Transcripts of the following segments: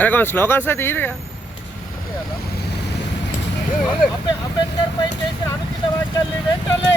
అరే కొంచెం స్లోగన్స్ అయితే తీయరుగా. అంబేద్కర్ పై చేసిన అనుచిత వ్యాఖ్యల్ని వెంటనే.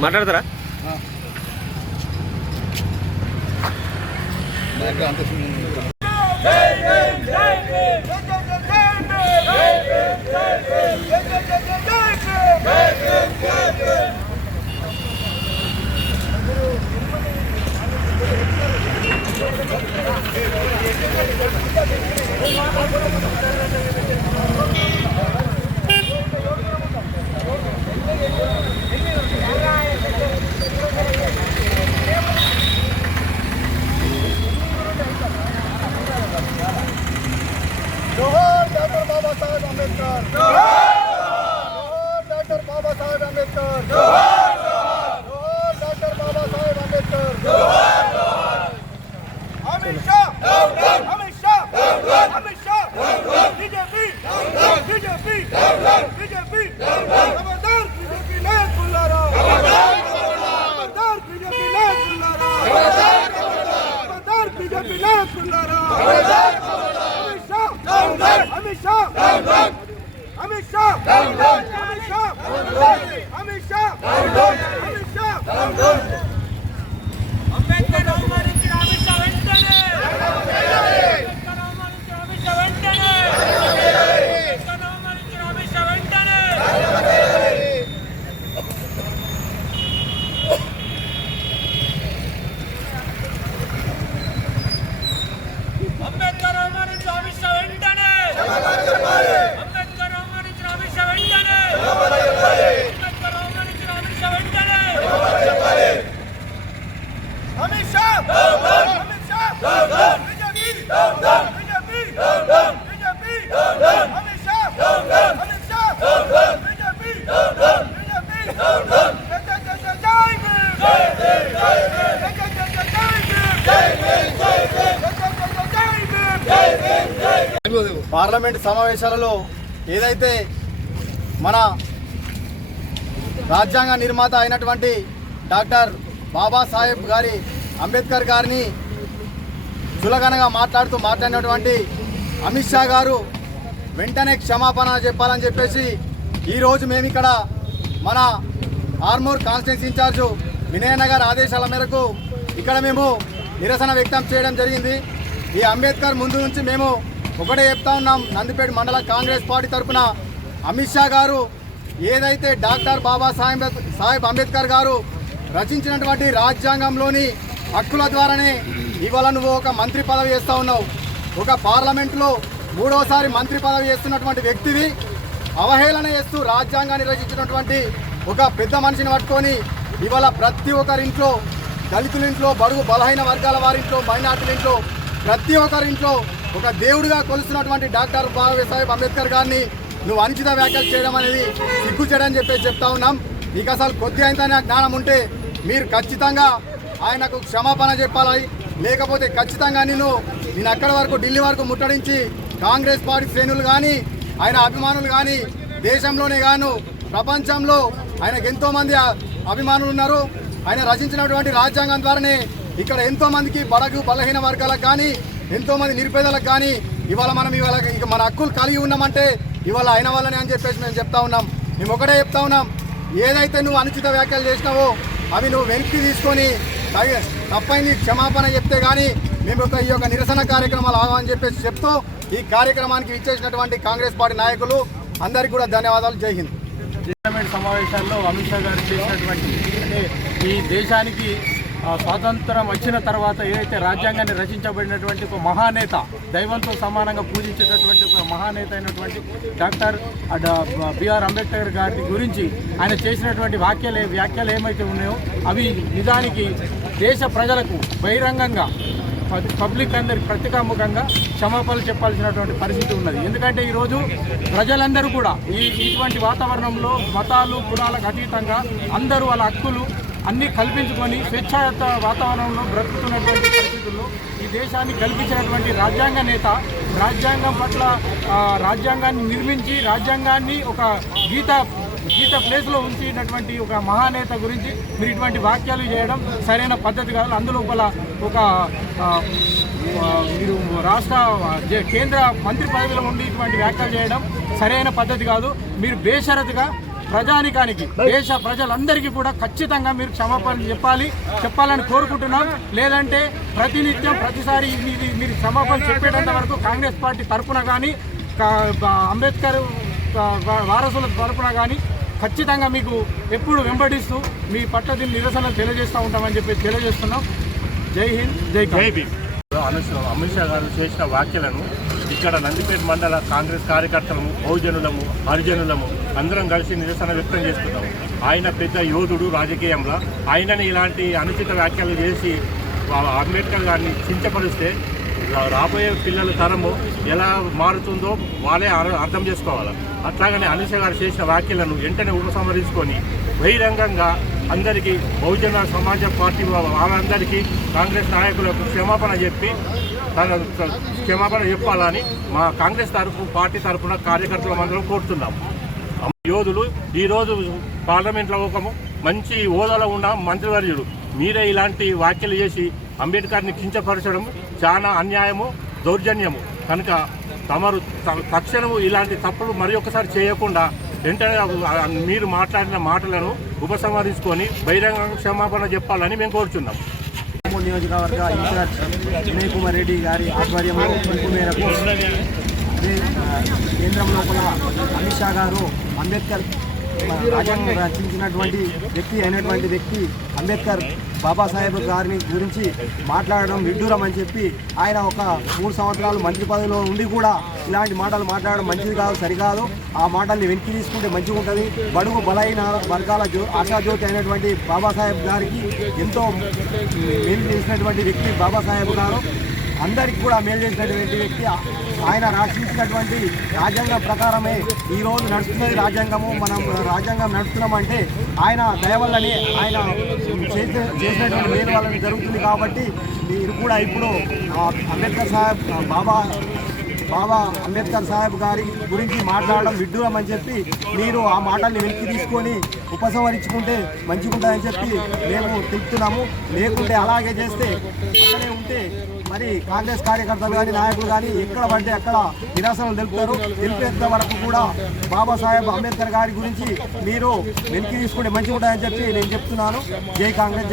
మాట్లాడతారా? అంత కపిలా కులారా Amit Shah down down Amit Shah down down Amit Shah down down Amit Shah down down Amit Shah down down Amit Shah down down parliament సమావేశాలలో ఏదైతే మన రాజ్యాంగ నిర్మాత అయినటువంటి డాక్టర్ బాబాసాహెబ్ గారి అంబేద్కర్ గారిని చులకనగా మాట్లాడుతూ మాట్లాడినటువంటి అమిత్ షా గారు వెంటనే క్షమాపణ చెప్పాలని చెప్పేసి ఈరోజు మేము ఇక్కడ మన ఆర్మూర్ కాన్స్టెన్స్ ఇన్ఛార్జు వినయనగర్ ఆదేశాల మేరకు ఇక్కడ మేము నిరసన వ్యక్తం చేయడం జరిగింది. ఈ అంబేద్కర్ ముందు నుంచి మేము ఒకటే చెప్తా ఉన్నాం నందిపేట మండల కాంగ్రెస్ పార్టీ తరఫున అమిత్ షా గారు ఏదైతే డాక్టర్ బాబాసాహెబ్ సాహెబ్ అంబేద్కర్ గారు రచించినటువంటి రాజ్యాంగంలోని హక్కుల ద్వారానే ఇవాళ నువ్వు ఒక మంత్రి పదవి చేస్తూ ఉన్నావు. ఒక పార్లమెంట్లో మూడోసారి మంత్రి పదవి చేస్తున్నటువంటి వ్యక్తివి అవహేళన చేస్తూ రాజ్యాంగాన్ని రచించినటువంటి ఒక పెద్ద మనిషిని పట్టుకొని ఇవాళ ప్రతి ఒక్కరింట్లో దళితుల ఇంట్లో బడుగు బలహీన వర్గాల వారింట్లో మైనార్టీల ఇంట్లో ప్రతి ఒక్కరింట్లో ఒక దేవుడిగా కొలుస్తున్నటువంటి డాక్టర్ బాబాసాహెబ్ అంబేద్కర్ గారిని నువ్వు అనుచిత వ్యాఖ్యలు చేయడం అనేది సిగ్గుచేడని చెప్పేసి చెప్తా ఉన్నాం. మీకు అసలు కొద్ది అయిన జ్ఞానం ఉంటే మీరు ఖచ్చితంగా ఆయనకు క్షమాపణ చెప్పాలి. లేకపోతే ఖచ్చితంగా నేను నేను అక్కడి వరకు ఢిల్లీ వరకు ముట్టడించి కాంగ్రెస్ పార్టీ శ్రేణులు కానీ ఆయన అభిమానులు కానీ దేశంలోనే గాను ప్రపంచంలో ఆయనకు ఎంతోమంది అభిమానులు ఉన్నారు. ఆయన రచించినటువంటి రాజ్యాంగం ద్వారానే ఇక్కడ ఎంతోమందికి బడగు బలహీన వర్గాలకు కానీ ఎంతో మంది నిరుపేదలకు కానీ ఇవాళ మనం ఇవాళ ఇక మన హక్కులు కలిగి ఉన్నామంటే ఇవాళ అయిన వాళ్ళని అని చెప్పేసి మేము చెప్తా ఉన్నాం. మేము ఒకటే చెప్తా ఉన్నాం. ఏదైతే నువ్వు అనుచిత వ్యాఖ్యలు చేసినావో అవి నువ్వు వెనక్కి తీసుకొని తప్పైంది క్షమాపణ చెప్తే కానీ మేము ఒక ఈ యొక్క నిరసన కార్యక్రమాలు ఆగమని చెప్పేసి చెప్తూ ఈ కార్యక్రమానికి ఇచ్చేసినటువంటి కాంగ్రెస్ పార్టీ నాయకులు అందరికీ కూడా ధన్యవాదాలు. జై హింద్. పార్లమెంట్ సమావేశాల్లో అమిత్ షా గారు చేసినటువంటి అంటే ఈ దేశానికి స్వాతంత్రం వచ్చిన తర్వాత ఏదైతే రాజ్యాంగాన్ని రచించబడినటువంటి ఒక మహానేత దైవంతో సమానంగా పూజించేటటువంటి ఒక మహానేత అయినటువంటి డాక్టర్ బిఆర్ అంబేద్కర్ గారి గురించి ఆయన చేసినటువంటి వ్యాఖ్యలు వ్యాఖ్యలు ఏమైతే ఉన్నాయో అవి నిజానికి దేశ ప్రజలకు బహిరంగంగా పబ్లిక్ అందరికి ప్రతికాముఖంగా క్షమాపణలు చెప్పాల్సినటువంటి పరిస్థితి ఉన్నది. ఎందుకంటే ఈరోజు ప్రజలందరూ కూడా ఈ ఇటువంటి వాతావరణంలో మతాలు కులాలకు అతీతంగా అందరూ వాళ్ళ హక్కులు అన్నీ కల్పించుకొని స్వేచ్ఛాయుత వాతావరణంలో బ్రతుకుతున్నటువంటి పరిస్థితుల్లో ఈ దేశాన్ని కల్పించినటువంటి రాజ్యాంగ నేత రాజ్యాంగం పట్ల రాజ్యాంగాన్ని నిర్మించి రాజ్యాంగాన్ని ఒక గీత గీత ప్లేస్లో ఉంచినటువంటి ఒక మహానేత గురించి మీరు ఇటువంటి వాక్యాలు చేయడం సరైన పద్ధతి కాదు. అందులో గల ఒక మీరు రాష్ట్ర కేంద్ర మంత్రి పదవిలో ఉండి ఇటువంటి వ్యాఖ్యలు చేయడం సరైన పద్ధతి కాదు. మీరు బేషరతుగా ప్రజానికానికి దేశ ప్రజలందరికీ కూడా ఖచ్చితంగా మీరు క్షమాపణ చెప్పాలి చెప్పాలని కోరుకుంటున్నాం. లేదంటే ప్రతినిత్యం ప్రతిసారి ఇది- మీరు క్షమాపణ చెప్పేటంత వరకు కాంగ్రెస్ పార్టీ తరఫున కానీ అంబేద్కర్ వారసుల తరఫున కానీ ఖచ్చితంగా మీకు ఎప్పుడు వెంబడిస్తూ మీ పట్ల దీన్ని నిరసన తెలియజేస్తూ ఉంటామని చెప్పి తెలియజేస్తున్నాం. జై హింద్ జై జై అమిత్ అమిత్ షా గారు చేసిన వ్యాఖ్యలను ఇక్కడ నందిపేట మండల కాంగ్రెస్ కార్యకర్తలము బహుజనులము హరిజనులము అందరం కలిసి నిరసన వ్యక్తం చేస్తున్నాము ఆయన పెద్ద యోధుడు రాజకీయంలో. ఆయనని ఇలాంటి అనుచిత వ్యాఖ్యలు చేసి అంబేద్కర్ గారిని చించపరిస్తే రాబోయే పిల్లల తరము ఎలా మారుతుందో వాళ్ళే అర్థం చేసుకోవాలి. అట్లాగనే అమిత్ గారు చేసిన వ్యాఖ్యలను వెంటనే ఉపసంహరించుకొని బహిరంగంగా అందరికీ బహుజన సమాజ పార్టీ వాళ్ళందరికీ కాంగ్రెస్ నాయకులకు క్షమాపణ చెప్పి క్షమాపణ చెప్పాలని మా కాంగ్రెస్ తరఫు పార్టీ తరఫున కార్యకర్తల అందరం కోరుతున్నాం. యోధులు ఈరోజు పార్లమెంట్లో ఒక మంచి హోదాలో ఉన్న మంత్రివర్యుడు మీరే ఇలాంటి వ్యాఖ్యలు చేసి అంబేద్కర్ని కించపరచడం చాలా అన్యాయము దౌర్జన్యము. కనుక తమరు త- తక్షణము ఇలాంటి తప్పులు మరి ఒకసారి చేయకుండా వెంటనే మీరు మాట్లాడిన మాటలను ఉపసంహరించుకొని బహిరంగ క్షమాపణ చెప్పాలని మేము కోరుచున్నాం. నియోజకవర్గ ఇన్ఛార్జ్ వినయ్ కుమార్ రెడ్డి గారి ఆధ్వర్యంలో పిలుపు మేరకు అదే, కేంద్రం లోపల అమిత్ షా గారు అంబేద్కర్ రాజ్యాంగం రచించినటువంటి వ్యక్తి అయినటువంటి వ్యక్తి అంబేద్కర్ బాబాసాహెబ్ గారిని గురించి మాట్లాడడం విడ్డూరం అని చెప్పి ఆయన ఒక మూడు సంవత్సరాలు మంత్రి పదవిలో ఉండి కూడా ఇలాంటి మాటలు మాట్లాడడం మంచిది కాదు సరికాదు. ఆ మాటల్ని వెనక్కి తీసుకుంటే మంచిగా ఉంటుంది. బడుగు బలైన వర్గాల జ్యో ఆశాజ్యోతి అయినటువంటి బాబాసాహెబ్ గారికి ఎంతో మేలు చేసినటువంటి వ్యక్తి బాబాసాహెబ్ గారు. అందరికి కూడా మేలు చేసినటువంటి వ్యక్తి ఆయన రాసించినటువంటి రాజ్యాంగం ప్రకారమే ఈ రోజు నడుస్తున్నది రాజ్యాంగము. మనం రాజ్యాంగం నడుస్తున్నామంటే ఆయన దయ వల్లనే ఆయన చేసే చేసినటువంటి మేలు వల్ల జరుగుతుంది కాబట్టి మీరు కూడా ఇప్పుడు అంబేద్కర్ సాహెబ్ బాబా బాబా అంబేద్కర్ సాహెబ్ గారి గురించి మాట్లాడడం విడ్డూరం అని చెప్పి మీరు ఆ మాటల్ని వెనక్కి తీసుకొని ఉపసంహరించుకుంటే మంచిగుంటుందని చెప్పి మేము తెలుపుతున్నాము లేకుంటే అలాగే చేస్తే అక్కడే ఉంటే మరి కాంగ్రెస్ కార్యకర్తలు కానీ నాయకులు కానీ ఎక్కడ పడితే అక్కడ నిరాశలు తెలుపుతారు. తెలిపేంత వరకు కూడా బాబాసాహెబ్ అంబేద్కర్ గారి గురించి మీరు వెనక్కి తీసుకుంటే మంచిగా చెప్పి నేను చెప్తున్నాను. జై కాంగ్రెస్